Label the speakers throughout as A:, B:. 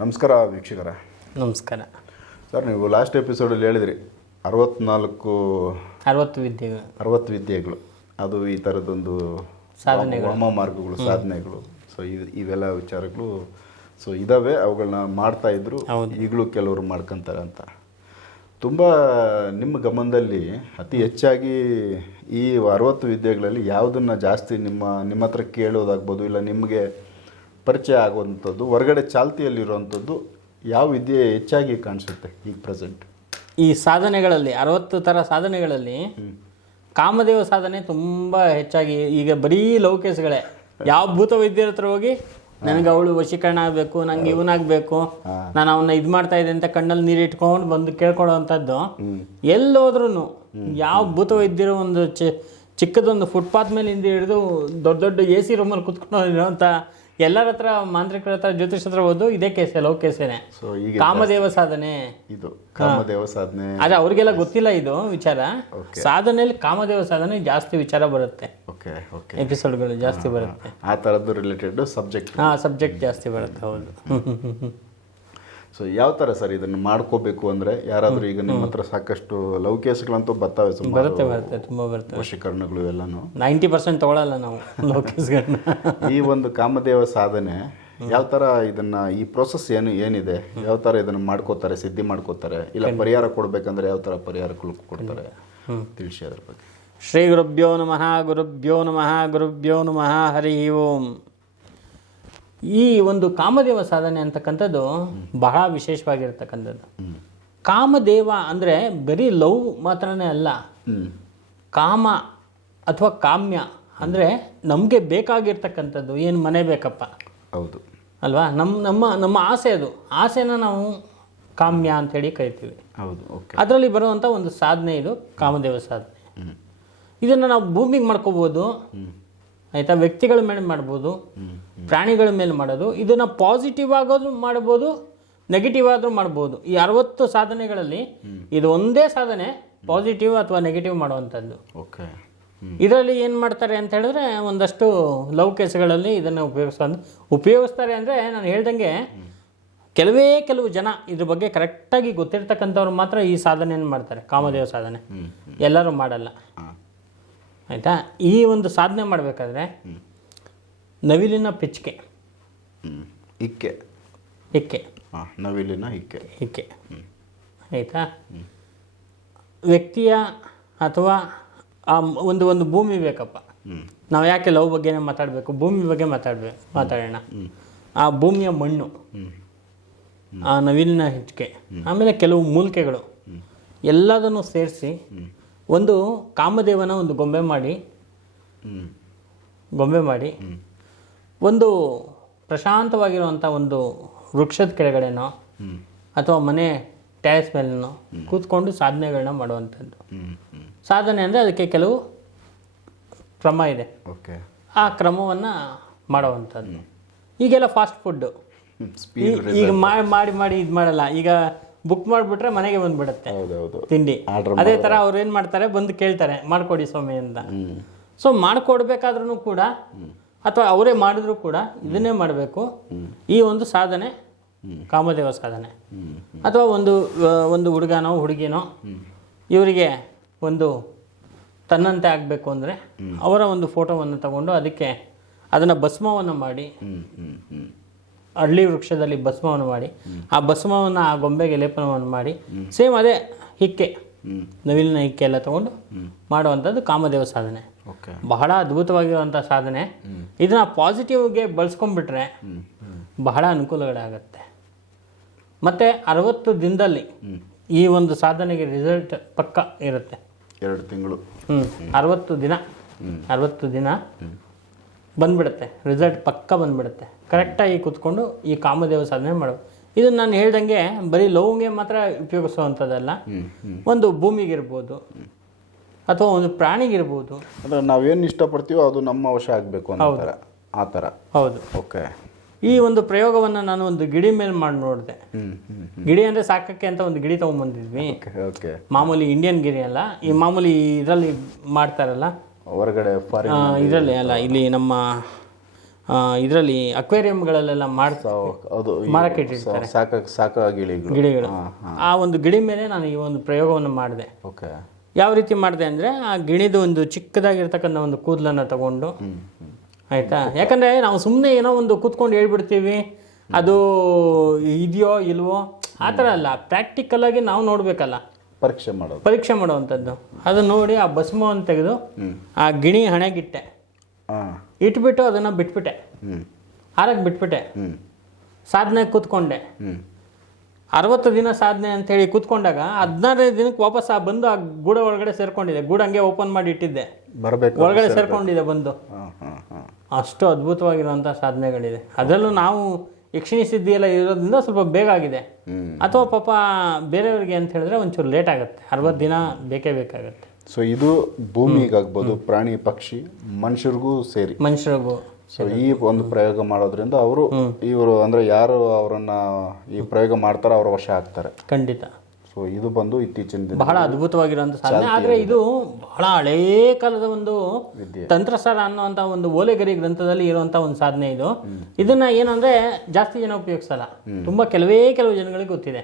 A: ನಮಸ್ಕಾರ ವೀಕ್ಷಕರ.
B: ನಮಸ್ಕಾರ.
A: ಸರ್ ನೀವು ಲಾಸ್ಟ್ ಎಪಿಸೋಡಲ್ಲಿ ಹೇಳಿದ್ರಿ ಅರವತ್ನಾಲ್ಕು
B: ಅರವತ್ತು ವಿದ್ಯೆ
A: ಅರವತ್ತು ವಿದ್ಯೆಗಳು. ಅದು ಈ ಥರದೊಂದು ವಾಮ ಮಾರ್ಗಗಳು ಸಾಧನೆಗಳು. ಸೊ ಇದು ಇವೆಲ್ಲ ವಿಚಾರಗಳು ಸೊ ಇದಾವೆ. ಅವುಗಳನ್ನ ಮಾಡ್ತಾ ಇದ್ರು. ಈಗಲೂ ಕೆಲವರು ಮಾಡ್ಕೊತಾರೆ ಅಂತ. ತುಂಬ ನಿಮ್ಮ ಗಮನದಲ್ಲಿ ಅತಿ ಹೆಚ್ಚಾಗಿ ಈ ಅರವತ್ತು ವಿದ್ಯೆಗಳಲ್ಲಿ ಯಾವುದನ್ನು ಜಾಸ್ತಿ ನಿಮ್ಮ ನಿಮ್ಮ ಹತ್ರ ಕೇಳೋದಾಗ್ಬೋದು ಇಲ್ಲ ನಿಮಗೆ ಪರಿಚಯ ಆಗುವಂಥದ್ದು ಹೊರಗಡೆ ಚಾಲ್ತಿಯಲ್ಲಿರುವಂಥದ್ದು ಯಾವ ವಿದ್ಯೆ ಹೆಚ್ಚಾಗಿ ಕಾಣಿಸುತ್ತೆ ಈಗ ಪ್ರೆಸೆಂಟ್?
B: ಈ ಸಾಧನೆಗಳಲ್ಲಿ ಅರವತ್ತು ಥರ ಸಾಧನೆಗಳಲ್ಲಿ ಕಾಮದೇವ ಸಾಧನೆ ತುಂಬ ಹೆಚ್ಚಾಗಿ ಈಗ ಬರೀ ಲೌಕೇಶ್ಗಳೇ ಯಾವ ಭೂತ ವೈದ್ಯರ ಹತ್ರ ಹೋಗಿ ನನಗೆ ಅವಳು ವಶೀಕರಣ ಆಗಬೇಕು ನಂಗೆ ಇವನಾಗಬೇಕು ನಾನು ಅವನ್ನ ಇದು ಮಾಡ್ತಾ ಇದ್ದೆ ಅಂತ ಕಣ್ಣಲ್ಲಿ ನೀರು ಇಟ್ಕೊಂಡು ಬಂದು ಕೇಳ್ಕೊಳ್ಳೋವಂಥದ್ದು ಎಲ್ಲೋದ್ರೂ ಯಾವ ಭೂತ ವೈದ್ಯರು ಒಂದು ಚಿಕ್ಕದೊಂದು ಫುಟ್ಪಾತ್ ಮೇಲೆ ಹಿಂದೆ ಹಿಡಿದು ದೊಡ್ಡ ದೊಡ್ಡ ಎ ಸಿ ರೂಮಲ್ಲಿ ಕುತ್ಕೊಂಡಿರೋಂಥ ಎಲ್ಲರ ಹತ್ರ ಮಾಂತ್ರಿಕರ ಹತ್ರ ಜ್ಯೋತಿಷ್ ಹತ್ರ ಹೋದು ಇದೇ ಕೇಸೆ ಲವ್ ಕೇಸೇನೆ
A: ಸೊ ಈಗ
B: ಕಾಮದೇವ ಸಾಧನೆ.
A: ಇದು ಕಾಮದೇವ ಸಾಧನೆ.
B: ಆದ್ರೆ ಅವ್ರಿಗೆಲ್ಲ ಗೊತ್ತಿಲ್ಲ ಇದು ವಿಚಾರ. ಸಾಧನೆಯಲ್ಲಿ ಕಾಮದೇವ ಸಾಧನೆ ಜಾಸ್ತಿ ವಿಚಾರ ಬರುತ್ತೆ.
A: ಓಕೆ ಓಕೆ
B: ಎಪಿಸೋಡ್ಗಳು ಜಾಸ್ತಿ ಬರುತ್ತೆ.
A: ಆ ಥರದ್ದು ರಿಲೇಟೆಡ್ ಸಬ್ಜೆಕ್ಟ್
B: ಹಾ ಸಬ್ಜೆಕ್ಟ್ ಜಾಸ್ತಿ ಬರುತ್ತೆ ಹೌದು.
A: ಸೊ ಯಾವ ಥರ ಸರ್ ಇದನ್ನು ಮಾಡ್ಕೋಬೇಕು ಅಂದರೆ ಯಾರಾದರೂ ಈಗ ನಿಮ್ಮ ಹತ್ರ ಸಾಕಷ್ಟು ಲವ್ ಕೇಸ್ಗಳಂತೂ ಬರ್ತಾವೆ ಸುಮಾರು
B: ಬರುತ್ತೆ ಬರುತ್ತೆ ತುಂಬ ಬರುತ್ತೆ
A: ವಶೀಕರಣಗಳು ಎಲ್ಲನೂ.
B: ನೈಂಟಿ ಪರ್ಸೆಂಟ್ ತೊಗೊಳಲ್ಲ ನಾವು ಲೋಕೇಶ್ಗಳನ್ನ
A: ಈ ಒಂದು ಕಾಮದೇವ ಸಾಧನೆ ಯಾವ ಥರ ಇದನ್ನ ಈ ಪ್ರೊಸೆಸ್ ಏನು ಏನಿದೆ? ಯಾವ ಥರ ಇದನ್ನು ಮಾಡ್ಕೋತಾರೆ ಸಿದ್ಧಿ ಮಾಡ್ಕೋತಾರೆ? ಇಲ್ಲ ಪರಿಹಾರ ಕೊಡಬೇಕಂದ್ರೆ ಯಾವ ಥರ ಪರಿಹಾರಗಳು ಕೊಡ್ತಾರೆ? ತಿಳಿಸಿ ಅದ್ರ ಬಗ್ಗೆ.
B: ಶ್ರೀ ಗುರುಭ್ಯೋ ನಮಃ ಗುರುಭ್ಯೋ ನಮಃ ಗುರುಭ್ಯೋ ನಮಃ ಹರಿ ಓಂ. ಈ ಒಂದು ಕಾಮದೇವ ಸಾಧನೆ ಅಂತಕ್ಕಂಥದ್ದು ಬಹಳ ವಿಶೇಷವಾಗಿರ್ತಕ್ಕಂಥದ್ದು. ಕಾಮದೇವ ಅಂದರೆ ಬರೀ ಲವ್ ಮಾತ್ರನೇ ಅಲ್ಲ ಕಾಮ ಅಥವಾ ಕಾಮ್ಯ ಅಂದರೆ ನಮಗೆ ಬೇಕಾಗಿರ್ತಕ್ಕಂಥದ್ದು ಏನು ಮನೆ ಬೇಕಪ್ಪ.
A: ಹೌದು.
B: ಅಲ್ವಾ? ನಮ್ಮ ನಮ್ಮ ನಮ್ಮ ಆಸೆ ಅದು. ಆಸೆನ ನಾವು ಕಾಮ್ಯ ಅಂತೇಳಿ ಕರಿತೀವಿ.
A: ಹೌದು ಓಕೆ.
B: ಅದರಲ್ಲಿ ಬರುವಂಥ ಒಂದು ಸಾಧನೆ ಇದು ಕಾಮದೇವ ಸಾಧನೆ. ಇದನ್ನು ನಾವು ಭೂಮಿಗೆ ಮಾಡ್ಕೋಬೋದು. ಆಯಿತಾ? ವ್ಯಕ್ತಿಗಳ ಮೇಲೆ ಮಾಡ್ಬೋದು ಪ್ರಾಣಿಗಳ ಮೇಲೆ ಮಾಡೋದು ಇದನ್ನು ಪಾಸಿಟಿವ್ ಆಗೋದು ಮಾಡ್ಬೋದು ನೆಗೆಟಿವ್ ಆದರೂ ಮಾಡ್ಬೋದು. ಈ ಅರವತ್ತು ಸಾಧನೆಗಳಲ್ಲಿ ಇದು ಒಂದೇ ಸಾಧನೆ ಪಾಸಿಟಿವ್ ಅಥವಾ ನೆಗೆಟಿವ್ ಮಾಡುವಂಥದ್ದು.
A: ಓಕೆ
B: ಇದರಲ್ಲಿ ಏನು ಮಾಡ್ತಾರೆ ಅಂತ ಹೇಳಿದ್ರೆ ಒಂದಷ್ಟು ಲವ್ ಕೇಸ್ಗಳಲ್ಲಿ ಇದನ್ನು ಉಪಯೋಗಿಸೋದು ಉಪಯೋಗಿಸ್ತಾರೆ ಅಂದರೆ ನಾನು ಹೇಳ್ದಂಗೆ ಕೆಲವೇ ಕೆಲವು ಜನ ಇದ್ರ ಬಗ್ಗೆ ಕರೆಕ್ಟಾಗಿ ಗೊತ್ತಿರ್ತಕ್ಕಂಥವ್ರು ಮಾತ್ರ ಈ ಸಾಧನೆಯನ್ನು ಮಾಡ್ತಾರೆ. ಕಾಮದೇವ ಸಾಧನೆ. ಎಲ್ಲರೂ ಮಾಡಲ್ಲ. ಆಯಿತಾ? ಈ ಒಂದು ಸಾಧನೆ ಮಾಡಬೇಕಾದ್ರೆ ನವಿಲಿನ ಪಿಚ್ಕೆ.
A: ಇಕ್ಕೆ.
B: ಇಕ್ಕೆ.
A: ನವಿಲಿನ ಇಕ್ಕೆ.
B: ಇಕ್ಕೆ. ಆಯಿತಾ? ವ್ಯಕ್ತಿಯ ಅಥವಾ ಆ ಒಂದು ಒಂದು ಭೂಮಿ ಬೇಕಪ್ಪ. ನಾವು ಯಾಕೆ ಲವ್ ಬಗ್ಗೆನೇ ಮಾತಾಡಬೇಕು? ಭೂಮಿ ಬಗ್ಗೆ ಮಾತಾಡಬೇಕು ಮಾತಾಡೋಣ. ಆ ಭೂಮಿಯ ಮಣ್ಣು. ಆ ನವಿಲಿನ ಹಿಚ್ಕೆ ಆಮೇಲೆ ಕೆಲವು ಮೂಲಿಕೆಗಳು. ಎಲ್ಲದನ್ನು ಸೇರಿಸಿ ಒಂದು ಕಾಮದೇವನ ಒಂದು ಗೊಂಬೆ ಮಾಡಿ ಗೊಂಬೆ ಮಾಡಿ ಒಂದು ಪ್ರಶಾಂತವಾಗಿರುವಂಥ ಒಂದು ವೃಕ್ಷದ ಕೆಳಗಡೆನೋ ಅಥವಾ ಮನೆ ಟ್ಯಾಸ್ ಮೇಲೆನೋ ಕೂತ್ಕೊಂಡು ಸಾಧನೆಗಳನ್ನ ಮಾಡುವಂಥದ್ದು. ಸಾಧನೆ ಅಂದರೆ ಅದಕ್ಕೆ ಕೆಲವು ಕ್ರಮ ಇದೆ.
A: ಓಕೆ.
B: ಆ ಕ್ರಮವನ್ನು ಮಾಡುವಂಥದ್ದು. ಈಗೆಲ್ಲ ಫಾಸ್ಟ್ ಫುಡ್ಡು
A: ಸ್ಪೀಡ್
B: ಈಗ ಮಾಡಿ ಮಾಡಿ ಇದು ಮಾಡಲ್ಲ. ಈಗ ಬುಕ್ ಮಾಡಿಬಿಟ್ರೆ ಮನೆಗೆ ಬಂದ್ಬಿಡುತ್ತೆ. ತಿಂಡಿ. ಅದೇ ಥರ ಅವ್ರು ಏನು ಮಾಡ್ತಾರೆ? ಬಂದು ಕೇಳ್ತಾರೆ ಮಾಡ್ಕೊಡಿ ಸ್ವಾಮಿ ಅಂತ. ಸೊ ಮಾಡ್ಕೊಡ್ಬೇಕಾದ್ರೂ ಕೂಡ ಅಥವಾ ಅವರೇ ಮಾಡಿದ್ರು ಕೂಡ ಇದನ್ನೇ ಮಾಡಬೇಕು. ಈ ಒಂದು ಸಾಧನೆ ಕಾಮದೇವ ಸಾಧನೆ. ಅಥವಾ ಒಂದು ಒಂದು ಹುಡುಗನೋ ಹುಡುಗಿನೋ ಇವರಿಗೆ ಒಂದು ತನ್ನಂತೆ ಆಗಬೇಕು ಅಂದರೆ ಅವರ ಒಂದು ಫೋಟೋವನ್ನು ತಗೊಂಡು ಅದಕ್ಕೆ ಅದನ್ನು ಭಸ್ಮವನ್ನು ಮಾಡಿ ಅರಳಿ ವೃಕ್ಷದಲ್ಲಿ ಭಸ್ಮವನ್ನು ಮಾಡಿ ಆ ಭಸ್ಮವನ್ನು ಆ ಗೊಂಬೆಗೆ ಲೇಪನವನ್ನು ಮಾಡಿ ಸೇಮ್ ಅದೇ ಹಿಕ್ಕೆ ನವಿಲಿನ ಹಿಕ್ಕೆ ಎಲ್ಲ ತಗೊಂಡು ಮಾಡುವಂಥದ್ದು ಕಾಮದೇವ ಸಾಧನೆ.
A: ಓಕೆ.
B: ಬಹಳ ಅದ್ಭುತವಾಗಿರುವಂಥ ಸಾಧನೆ. ಇದನ್ನ ಪಾಸಿಟಿವ್ಗೆ ಬಳಸ್ಕೊಂಡ್ಬಿಟ್ರೆ ಬಹಳ ಅನುಕೂಲಗಳಾಗತ್ತೆ. ಮತ್ತೆ ಅರವತ್ತು ದಿನದಲ್ಲಿ ಈ ಒಂದು ಸಾಧನೆಗೆ ರಿಸಲ್ಟ್ ಪಕ್ಕ ಇರುತ್ತೆ.
A: ಎರಡು ತಿಂಗಳು.
B: ಹ್ಞೂ ಅರವತ್ತು ದಿನ. ಅರವತ್ತು ದಿನ ಬಂದ್ಬಿಡುತ್ತೆ ರಿಸಲ್ಟ್ ಪಕ್ಕ ಬಂದ್ಬಿಡುತ್ತೆ. ಕರೆಕ್ಟಾಗಿ ಕೂತ್ಕೊಂಡು ಈ ಕಾಮದೇವ ಸಾಧನೆ ಮಾಡೋದು ಇದನ್ನು ನಾನು ಹೇಳ್ದಂಗೆ ಬರೀ ಲವ್ಗೆ ಮಾತ್ರ ಉಪಯೋಗಿಸುವಂಥದ್ದಲ್ಲ. ಒಂದು ಭೂಮಿಗಿರ್ಬೋದು ಅಥವಾ ಒಂದು ಪ್ರಾಣಿಗಿರ್ಬೋದು.
A: ಅಂದರೆ ನಾವೇನು ಇಷ್ಟಪಡ್ತೀವೋ ಅದು ನಮ್ಮ ವಶ ಆಗಬೇಕು ಅನ್ನೋ ಆ ಥರ
B: ಹೌದು.
A: ಓಕೆ
B: ಈ ಒಂದು ಪ್ರಯೋಗವನ್ನು ನಾನು ಒಂದು ಗಿಡಿ ಮೇಲೆ ಮಾಡಿ ನೋಡಿದೆ. ಗಿಡಿ ಅಂದರೆ ಸಾಕಕ್ಕೆ ಅಂತ ಒಂದು ಗಿಡಿ ತೊಗೊಂಬಂದಿದ್ವಿ. ಮಾಮೂಲಿ ಇಂಡಿಯನ್ ಗಿರಿ ಅಲ್ಲ ಈ ಮಾಮೂಲಿ ಇದರಲ್ಲಿ ಮಾಡ್ತಾರಲ್ಲ
A: ಹೊರಗಡೆ
B: ಇದರಲ್ಲಿ ಅಲ್ಲ ಇಲ್ಲಿ ನಮ್ಮ ಇದರಲ್ಲಿ ಅಕ್ವೇರಿಯಂಗಳಲ್ಲೆಲ್ಲ
A: ಅದು ಈ
B: ಮಾರಕ್ಕೆ ಇಟ್ಟಿರ್ತಾರೆ.
A: ಸಾಕ ಸಾಕ ಗಿಳಿಗಳು.
B: ಆ ಒಂದು ಗಿಳಿ ಮೇಲೆ ನಾನು ಈ ಒಂದು ಪ್ರಯೋಗವನ್ನು ಮಾಡಿದೆ.
A: ಓಕೆ
B: ಯಾವ ರೀತಿ ಮಾಡಿದೆ ಅಂದರೆ ಆ ಗಿಣಿದು ಒಂದು ಚಿಕ್ಕದಾಗಿರ್ತಕ್ಕಂಥ ಒಂದು ಕೂದಲನ್ನ ತಗೊಂಡು. ಆಯ್ತಾ? ಯಾಕಂದರೆ ನಾವು ಸುಮ್ಮನೆ ಏನೋ ಒಂದು ಕೂತ್ಕೊಂಡು ಹೇಳ್ಬಿಡ್ತೀವಿ. ಅದು ಇದೆಯೋ ಇಲ್ವೋ ಆ ಥರ ಅಲ್ಲ. ಪ್ರಾಕ್ಟಿಕಲಾಗಿ ನಾವು ನೋಡಬೇಕಲ್ಲ.
A: ಪರೀಕ್ಷೆ ಮಾಡೋದು.
B: ಪರೀಕ್ಷೆ ಮಾಡುವಂಥದ್ದು. ಅದು ನೋಡಿ ಆ ಭಸ್ಮವನ್ನು ತೆಗೆದು ಆ ಗಿಣಿ ಹಣೆಗಿಟ್ಟೆ. ಇಟ್ಬಿಟ್ಟು ಅದನ್ನು ಬಿಟ್ಬಿಟ್ಟೆ. ಹಾರಕ್ಕೆ ಬಿಟ್ಬಿಟ್ಟೆ. ಸಾಧನೆ ಕೂತ್ಕೊಂಡೆ. ಅರವತ್ತು ದಿನ ಸಾಧನೆ ಅಂತೇಳಿ ಕೂತ್ಕೊಂಡಾಗ ಹದಿನಾರನೇ ದಿನಕ್ಕೆ ವಾಪಸ್ ಆ ಬಂದು ಆ ಗೂಡ ಒಳಗಡೆ ಸೇರ್ಕೊಂಡಿದೆ ಗೂಡ ಹಂಗೆ ಓಪನ್ ಮಾಡಿ ಇಟ್ಟಿದ್ದೆ.
A: ಬರಬೇಕು
B: ಒಳಗಡೆ ಸೇರ್ಕೊಂಡಿದೆ ಬಂದು. ಅಷ್ಟು ಅದ್ಭುತವಾಗಿರುವಂಥ ಸಾಧನೆಗಳಿದೆ. ಅದರಲ್ಲೂ ನಾವು ಯಕ್ಷಿಣಿ ಸಿದ್ಧಿ ಎಲ್ಲ ಇರೋದ್ರಿಂದ ಸ್ವಲ್ಪ ಬೇಗ ಆಗಿದೆ. ಅಥವಾ ಪಾಪ ಬೇರೆಯವ್ರಿಗೆ ಅಂತ ಹೇಳಿದ್ರೆ ಒಂಚೂರು ಲೇಟ್ ಆಗುತ್ತೆ. ಅರವತ್ತು ದಿನ ಬೇಕೇ ಬೇಕಾಗುತ್ತೆ.
A: ಸೊ ಇದು ಭೂಮಿಗಾಗ್ಬೋದು ಪ್ರಾಣಿ ಪಕ್ಷಿ ಮನುಷ್ಯರಿಗೂ ಸೇರಿ.
B: ಮನುಷ್ಯರಿಗೂ.
A: ಸೊ ಈ ಒಂದು ಪ್ರಯೋಗ ಮಾಡೋದ್ರಿಂದ ಅವರು ಇವರು ಅಂದ್ರೆ ಯಾರು ಅವರನ್ನ ಈ ಪ್ರಯೋಗ ಮಾಡ್ತಾರೋ ಅವ್ರ ವಶ ಆಗ್ತಾರೆ.
B: ಖಂಡಿತ.
A: ಸೊ ಇದು ಬಂದು ಇತ್ತೀಚಿನ
B: ಬಹಳ ಅದ್ಭುತವಾಗಿರುವಂಥ ಸಾಧನೆ. ಆದರೆ ಇದು ಬಹಳ ಹಳೇ ಕಾಲದ ಒಂದು. ತಂತ್ರಸಾರ ಅನ್ನುವಂಥ ಒಂದು ಓಲೆಗರಿ ಗ್ರಂಥದಲ್ಲಿ ಇರುವಂಥ ಒಂದು ಸಾಧನೆ ಇದು. ಇದನ್ನ ಏನಂದ್ರೆ ಜಾಸ್ತಿ ಜನ ಉಪಯೋಗಿಸಲ್ಲ. ತುಂಬಾ ಕೆಲವೇ ಕೆಲವು ಜನಗಳಿಗೆ ಗೊತ್ತಿದೆ.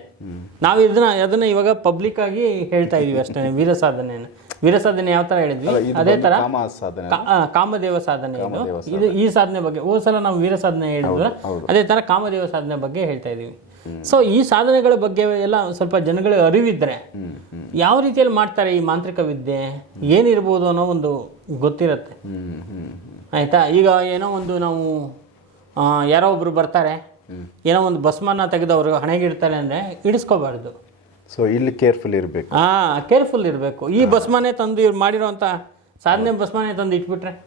B: ನಾವು ಇದನ್ನ ಅದನ್ನ ಇವಾಗ ಪಬ್ಲಿಕ್ ಆಗಿ ಹೇಳ್ತಾ ಇದೀವಿ ಅಷ್ಟೇ ವೀರ ಸಾಧನೆಯನ್ನು. ವೀರ ಸಾಧನೆ ಯಾವ ತರ ಹೇಳಿದ್ವಿ? ಅದೇ ತರ ಕಾಮದೇವ ಸಾಧನೆ ಇದು. ಇದು ಈ ಸಾಧನೆ ಬಗ್ಗೆ ಹೋದ ಸಲ ನಾವು ವೀರ ಸಾಧನೆ ಹೇಳಿದ್ವಿ ಅದೇ ತರ ಕಾಮದೇವ ಸಾಧನೆ ಬಗ್ಗೆ ಹೇಳ್ತಾ ಇದೀವಿ. ಸೊ ಈ ಸಾಧನೆಗಳ ಬಗ್ಗೆ ಎಲ್ಲ ಸ್ವಲ್ಪ ಜನಗಳಿಗೆ ಅರಿವಿದ್ರೆ ಯಾವ ರೀತಿಯಲ್ಲಿ ಮಾಡ್ತಾರೆ ಈ ಮಾಂತ್ರಿಕ ವಿದ್ಯೆ? ಏನಿರ್ಬೋದು ಅನ್ನೋ ಒಂದು ಗೊತ್ತಿರತ್ತೆ. ಆಯ್ತಾ? ಈಗ ಏನೋ ಒಂದು ನಾವು ಯಾರೋ ಒಬ್ರು ಬರ್ತಾರೆ. ಏನೋ ಒಂದು ಬಸ್ಮನ್ನ ತೆಗೆದು ಅವ್ರಿಗೆ ಹಣೆಗಿಡ್ತಾರೆ ಅಂದರೆ ಇಡಿಸ್ಕೋಬಾರ್ದು.
A: ಸೊ ಇಲ್ಲಿ ಕೇರ್ಫುಲ್ ಇರಬೇಕು.
B: ಹಾ ಕೇರ್ಫುಲ್ ಇರಬೇಕು. ಈ ಭಸ್ಮನೆ ತಂದು ಇವ್ರು ಮಾಡಿರೋಂಥ ಸಾಧನೆ ಭಸ್ಮನೆ ತಂದು ಇಟ್ಬಿಟ್ರೆ?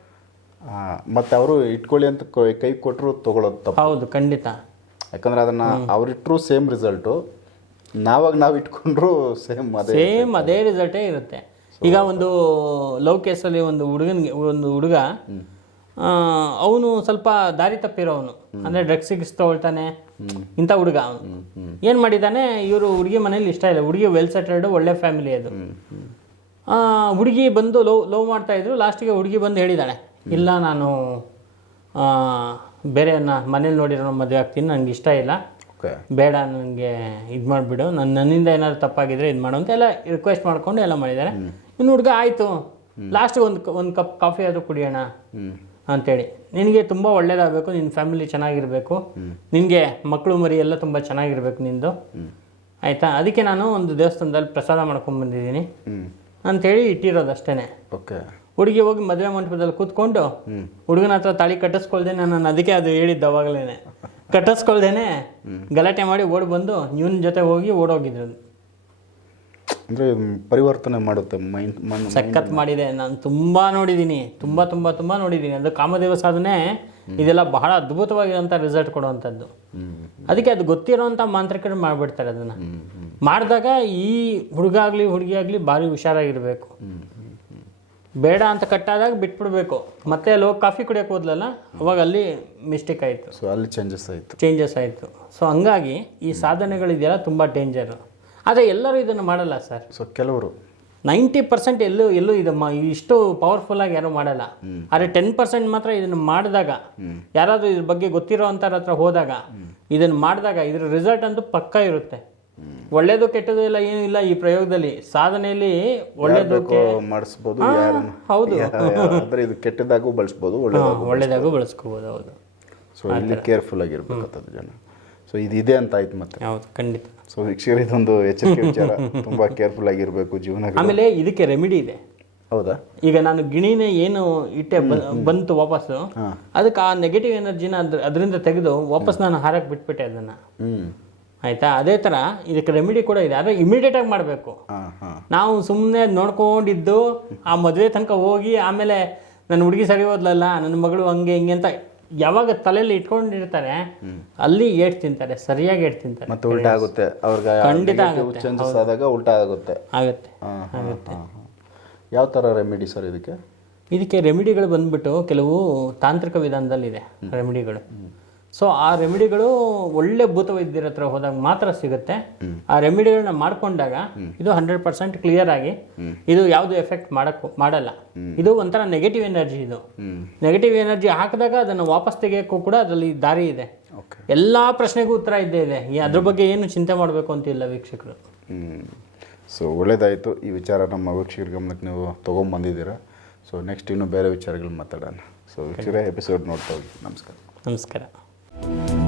A: ಮತ್ತೆ ಅವರು ಇಟ್ಕೊಳ್ಳಿ ಅಂತ ಕೊ- ಕೊಟ್ಟರು ತಗೊಳ್ಳೋದು
B: ಹೌದು ಖಂಡಿತ.
A: ಯಾಕಂದ್ರೆ ಅದನ್ನ ಅವ್ರಿಟ್ರು ಸೇಮ್ ರಿಸಲ್ಟು ನಾವಾಗ ನಾವು ಇಟ್ಕೊಂಡ್ರು ಸೇಮ್ ಅದೇ
B: ಸೇಮ್ ಅದೇ ರಿಸಲ್ಟೇ ಇರುತ್ತೆ. ಈಗ ಒಂದು ಲವ್ ಕೇಸಲ್ಲಿ ಒಂದು ಹುಡುಗನಿಗೆ ಒಂದು ಹುಡುಗ ಅವನು ಸ್ವಲ್ಪ ದಾರಿ ತಪ್ಪಿರೋವನು. ಅಂದರೆ ಡ್ರಗ್ಸ್ ಗಿಗ್ಸ್ ತಗೊಳ್ತಾನೆ. ಇಂಥ ಹುಡುಗ ಅವನು. ಏನು ಮಾಡಿದ್ದಾನೆ ಇವರು ಹುಡುಗಿ ಮನೇಲಿ ಇಷ್ಟ ಇಲ್ಲ. ಹುಡುಗಿ ವೆಲ್ ಸೆಟಲ್ಡ್ ಒಳ್ಳೆ ಫ್ಯಾಮಿಲಿ ಅದು. ಆ, ಹುಡುಗಿ ಬಂದು ಲವ್ ಲವ್ ಮಾಡ್ತಾ ಇದ್ರು. ಲಾಸ್ಟಿಗೆ ಹುಡುಗಿ ಬಂದು ಹೇಳಿದಾಳೆ ಇಲ್ಲ ನಾನು ಆ, ಬೇರೆಯನ್ನ ಮನೇಲಿ ನೋಡಿರೋ ಮದುವೆ ಆಗ್ತೀನಿ ನನಗೆ ಇಷ್ಟ ಇಲ್ಲ.
A: ಓಕೆ
B: ಬೇಡ ನನಗೆ ಇದು ಮಾಡಿಬಿಡು. ನನ್ನ ನನ್ನಿಂದ ಏನಾದ್ರು ತಪ್ಪಾಗಿದ್ರೆ ಇದು ಮಾಡು ಅಂತ ಎಲ್ಲ ರಿಕ್ವೆಸ್ಟ್ ಮಾಡ್ಕೊಂಡು ಎಲ್ಲ ಮಾಡಿದ್ದಾರೆ ಇನ್ನು ಹುಡುಗ ಆಯಿತು. ಲಾಸ್ಟಿಗೆ ಒಂದು ಒಂದು ಕಪ್ ಕಾಫಿ ಆದರೂ ಕುಡಿಯೋಣ
A: ಅಂತ
B: ಅಂತೇಳಿ. ನಿನಗೆ ತುಂಬ ಒಳ್ಳೇದಾಗಬೇಕು ನಿನ್ನ ಫ್ಯಾಮಿಲಿ ಚೆನ್ನಾಗಿರಬೇಕು. ನಿನಗೆ ಮಕ್ಕಳು ಮರಿ ಎಲ್ಲ ತುಂಬ ಚೆನ್ನಾಗಿರ್ಬೇಕು ನಿಂದು. ಆಯಿತಾ? ಅದಕ್ಕೆ ನಾನು ಒಂದು ದೇವಸ್ಥಾನದಲ್ಲಿ ಪ್ರಸಾದ ಮಾಡ್ಕೊಂಡು ಬಂದಿದ್ದೀನಿ.
A: ಅಂಥೇಳಿ
B: ಅಂತೇಳಿ ಇಟ್ಟಿರೋದು
A: ಓಕೆ
B: ಹುಡುಗಿ ಹೋಗಿ ಮದುವೆ ಮಂಟಪದಲ್ಲಿ ಕೂತ್ಕೊಂಡು ಹುಡುಗನ ಹತ್ರ ತಾಳಿ ಕಟ್ಟಿಸ್ಕೊಳ್ದೆ ನಾನು ಅದಕ್ಕೆ ಅದು ಹೇಳಿದ್ದು ಅವಾಗಲೇ ಕಟ್ಟಿಸ್ಕೊಳ್ದೇನೆ ಗಲಾಟೆ ಮಾಡಿ ಓಡಿ ಬಂದು ಇವನ ಜೊತೆ ಹೋಗಿ ಓಡೋಗಿದ್ರು
A: ಅಂದ್ರೆ ಪರಿವರ್ತನೆ ಮಾಡುತ್ತೆ ಮೈಂಡ್ ಮನ್
B: ಸಖತ್ ಮಾಡಿದೆ. ನಾನು ತುಂಬಾ ನೋಡಿದೀನಿ. ತುಂಬಾ ತುಂಬಾ ತುಂಬಾ ನೋಡಿದೀನಿ. ಅದು ಕಾಮದೇವ ಸಾಧನೆ ಇದೆಲ್ಲ ಬಹಳ ಅದ್ಭುತವಾಗಿರುವಂತ ರಿಸಲ್ಟ್ ಕೊಡುವಂಥದ್ದು. ಅದಕ್ಕೆ ಅದು ಗೊತ್ತಿರೋಂಥ ಮಾಂತ್ರಿಕರು ಮಾಡ್ಬಿಡ್ತಾರೆ ಅದನ್ನ. ಮಾಡಿದಾಗ ಈ ಹುಡುಗ ಆಗ್ಲಿ ಹುಡುಗಿ ಆಗ್ಲಿ ಭಾರಿ ಹುಷಾರಾಗಿರಬೇಕು. ಬೇಡ ಅಂತ ಕಟ್ಟಾದಾಗ ಬಿಟ್ಬಿಡ್ಬೇಕು. ಮತ್ತೆ ಅಲ್ಲಿ ಹೋಗಿ ಕಾಫಿ ಕುಡಿಯೋಕೆ ಹೋದ್ಲಲ್ಲ ಅವಾಗ ಅಲ್ಲಿ ಮಿಸ್ಟೇಕ್ ಆಯಿತು.
A: ಸೊ ಅಲ್ಲಿ ಚೇಂಜಸ್ ಆಯಿತು.
B: ಚೇಂಜಸ್ ಆಯಿತು. ಸೊ ಹಂಗಾಗಿ ಈ ಸಾಧನೆಗಳಿದೆಯಲ್ಲ ತುಂಬ ಡೇಂಜರು ಆದರೆ ಎಲ್ಲರೂ ಇದನ್ನು ಮಾಡಲ್ಲ ಸರ್.
A: ಸೊ ಕೆಲವರು.
B: ನೈಂಟಿ ಪರ್ಸೆಂಟ್ ಎಲ್ಲೂ ಎಲ್ಲೂ ಇದು ಇಷ್ಟು ಪವರ್ಫುಲ್ ಆಗಿ ಯಾರು ಮಾಡಲ್ಲ. ಆದರೆ ಟೆನ್ ಪರ್ಸೆಂಟ್ ಮಾತ್ರ ಇದನ್ನು ಮಾಡಿದಾಗ ಯಾರಾದರೂ ಇದ್ರ ಬಗ್ಗೆ ಗೊತ್ತಿರೋ ಅಂಥವ್ರ ಹತ್ರ ಹೋದಾಗ ಇದನ್ನು ಮಾಡಿದಾಗ ಇದ್ರ ರಿಸಲ್ಟ್ ಅಂತೂ ಪಕ್ಕ ಇರುತ್ತೆ. ಒಳ್ಳೇದು ಕೆಟ್ಟದು ಇಲ್ಲ ಏನೂ ಇಲ್ಲ ಈ ಪ್ರಯೋಗದಲ್ಲಿ. ಸಾಧನೆಯಲ್ಲಿ ಒಳ್ಳೇದು
A: ಮಾಡಿಸಬಹುದು ಮಾಡಿಸ್ಬೋದು
B: ಹೌದು.
A: ಅಂದ್ರೆ ಇದು ಕೆಟ್ಟದಾಗೂ ಬಳಸ್ಬೋದು ಒಳ್ಳೇದಾಗೂ
B: ಬಳಸ್ಕೋಬಹುದು ಬಳಸ್ಕೋಬೋದು ಹೌದು.
A: ಸೊ ಇಲ್ಲಿ ಕೇರ್ಫುಲ್ ಆಗಿರ್ಬೇಕು ಜನ. ಸೊ ಇದು ಇದೆ ಅಂತ ಆಯ್ತು ಮತ್ತೆ.
B: ಹೌದು ಖಂಡಿತ.
A: ಸೊ ವೀಕ್ಷಕರು ಇದೊಂದು ಎಚ್ಚರಿಕೆ ವಿಚಾರ. ತುಂಬಾ ಕೇರ್ಫುಲ್ ಆಗಿರ್ಬೇಕು ಜೀವನ
B: ಆಮೇಲೆ ಇದಕ್ಕೆ ರೆಮಿಡಿ ಇದೆ.
A: ಹೌದಾ?
B: ಈಗ ನಾನು ಗಿಣಿನೇ ಏನು ಇಟ್ಟೆ ಬಂತು ವಾಪಸ್ಸು
A: ಹಾ.
B: ಅದಕ್ಕೆ ಆ ನೆಗೆಟಿವ್ ಎನರ್ಜಿನ ಅದ್ರ ಅದರಿಂದ ತೆಗೆದು ವಾಪಸ್ ನಾನು ಹಾರಕ್ಕೆ ಬಿಟ್ಬಿಟ್ಟೆ ಅದನ್ನ.
A: ಹ್ಮ್.
B: ಆಯಿತಾ? ಅದೇ ಥರ ಇದಕ್ಕೆ ರೆಮಿಡಿ ಕೂಡ ಇದೆ. ಆದರೆ ಇಮಿಡಿಯೇಟಾಗಿ ಮಾಡಬೇಕು. ನಾವು ಸುಮ್ಮನೆ ನೋಡ್ಕೊಂಡಿದ್ದು ಆ ಮದುವೆ ತನಕ ಹೋಗಿ ಆಮೇಲೆ ನನ್ನ ಹುಡುಗಿ ಸರಿ ಹೋದ್ಲಲ್ಲ ನನ್ನ ಮಗಳು ಹಂಗೆ ಹಿಂಗೆ ಅಂತ ಯಾವಾಗ ತಲೆಯಲ್ಲಿ ಇಟ್ಕೊಂಡಿರ್ತಾರೆ ಅಲ್ಲಿ ಏಟ್ ತಿಂತಾರೆ ಸರಿಯಾಗಿ ಏಟ್ ತಿಂತಾರೆ.
A: ಮತ್ತೆ ಉಲ್ಟಾ ಆಗುತ್ತೆ. ಅವ್ರಿಗೆ
B: ಖಂಡಿತ
A: ಚೇಂಜಸ್ ಆದಾಗ ಉಲ್ಟಾ ಆಗುತ್ತೆ.
B: ಆಗುತ್ತೆ.
A: ಹಾ. ಯಾವ ತರ ರೆಮಿಡಿ ಸರ್ ಇದಕ್ಕೆ?
B: ಇದಕ್ಕೆ ರೆಮಿಡಿಗಳು ಬಂದ್ಬಿಟ್ಟು ಕೆಲವು ತಾಂತ್ರಿಕ ವಿಧಾನದಲ್ಲಿದೆ ರೆಮಿಡಿಗಳು ಸೊ ಆ ರೆಮಿಡಿಗಳು ಒಳ್ಳೆ ಭೂತ ವೈದ್ಯರ ಹತ್ರ ಹೋದಾಗ ಮಾತ್ರ ಸಿಗುತ್ತೆ. ಆ ರೆಮಿಡಿಗಳನ್ನ ಮಾಡ್ಕೊಂಡಾಗ ಇದು ಹಂಡ್ರೆಡ್ ಪರ್ಸೆಂಟ್ ಕ್ಲಿಯರ್ ಆಗಿ ಇದು ಯಾವುದು ಎಫೆಕ್ಟ್ ಮಾಡಕ್ ಮಾಡಲ್ಲ. ಇದು ಒಂಥರ ನೆಗೆಟಿವ್ ಎನರ್ಜಿ ಇದು. ನೆಗೆಟಿವ್ ಎನರ್ಜಿ ಹಾಕಿದಾಗ ಅದನ್ನು ವಾಪಸ್ ತೆಗೆಯೋಕ್ಕೂ ಕೂಡ ಅದರಲ್ಲಿ ದಾರಿ ಇದೆ. ಎಲ್ಲ ಪ್ರಶ್ನೆಗೂ ಉತ್ತರ ಇದ್ದೇ ಇದೆ. ಅದ್ರ ಬಗ್ಗೆ ಏನು ಚಿಂತೆ ಮಾಡಬೇಕು ಅಂತಿಲ್ಲ ವೀಕ್ಷಕರು.
A: ಸೊ ಒಳ್ಳೇದಾಯಿತು. ಈ ವಿಚಾರ ನಮ್ಮ ವೀಕ್ಷಕರ ಗಮನಕ್ಕೆ ನೀವು ತೊಗೊಂಬಂದಿದ್ದೀರಾ ಸೊ ನೆಕ್ಸ್ಟ್ ಇನ್ನೂ ಬೇರೆ ವಿಚಾರಗಳು ಮಾತಾಡೋಣ. ಸೊ ವೀಕ್ಷಕರೇ ಎಪಿಸೋಡ್ ನೋಡ್ತಾ ಹೋಗಿ. ನಮಸ್ಕಾರ.
B: ನಮಸ್ಕಾರ. Thank you